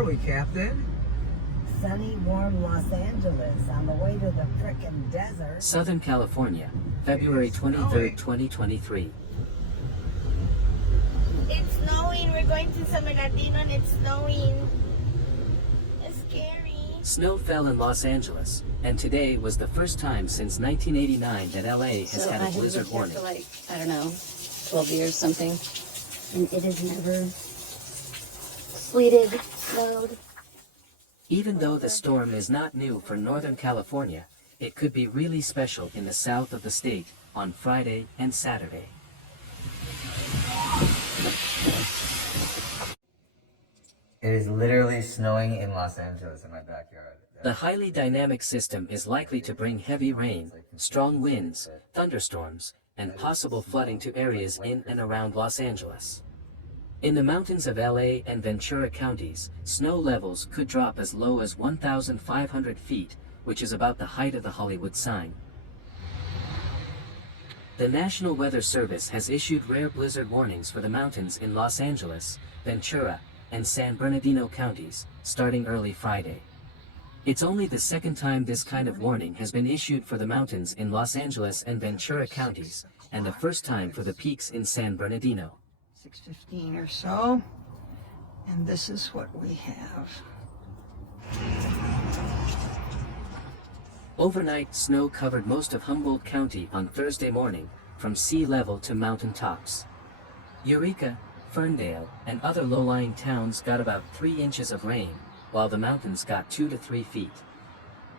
are we, Captain? Sunny, warm Los Angeles on the way to the frickin' desert. Southern California, February 23rd, 2023. It's snowing. We're going to San Bernardino and it's snowing. It's scary. Snow fell in Los Angeles, and today was the first time since 1989 that LA has had a blizzard warning. For like, I don't know, 12 years something. And it has never sleeted, snowed. Even though the storm is not new for Northern California, it could be really special in the south of the state on Friday and Saturday. It is literally snowing in Los Angeles in my backyard. The highly dynamic system is likely to bring heavy rain, strong winds, thunderstorms, and possible flooding to areas in and around Los Angeles. In the mountains of LA and Ventura counties, snow levels could drop as low as 1,500 feet, which is about the height of the Hollywood sign. The National Weather Service has issued rare blizzard warnings for the mountains in Los Angeles, Ventura, and San Bernardino counties, starting early Friday. It's only the second time this kind of warning has been issued for the mountains in Los Angeles and Ventura counties, and the first time for the peaks in San Bernardino. 6:15 or so, and this is what we have. Overnight, snow covered most of Humboldt County on Thursday morning, from sea level to mountain tops. Eureka, Ferndale, and other low-lying towns got about 3 inches of rain, while the mountains got 2 to 3 feet.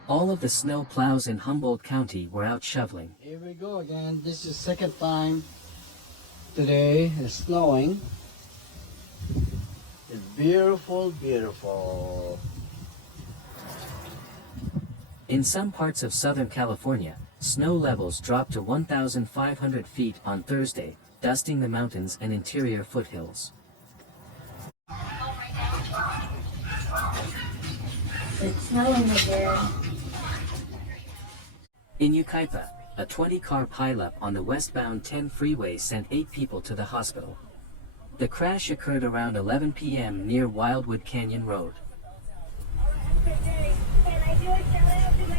All of the snow plows in Humboldt County were out shoveling. Here we go again. This is the second time today it's snowing. It's beautiful, beautiful. In some parts of Southern California, snow levels dropped to 1,500 feet on Thursday, dusting the mountains and interior foothills. It's snowing again. In Yucaipa, a 20-car pileup on the westbound 10 freeway sent 8 people to the hospital. The crash occurred around 11 p.m. near Wildwood Canyon Road. Can I do a shout out?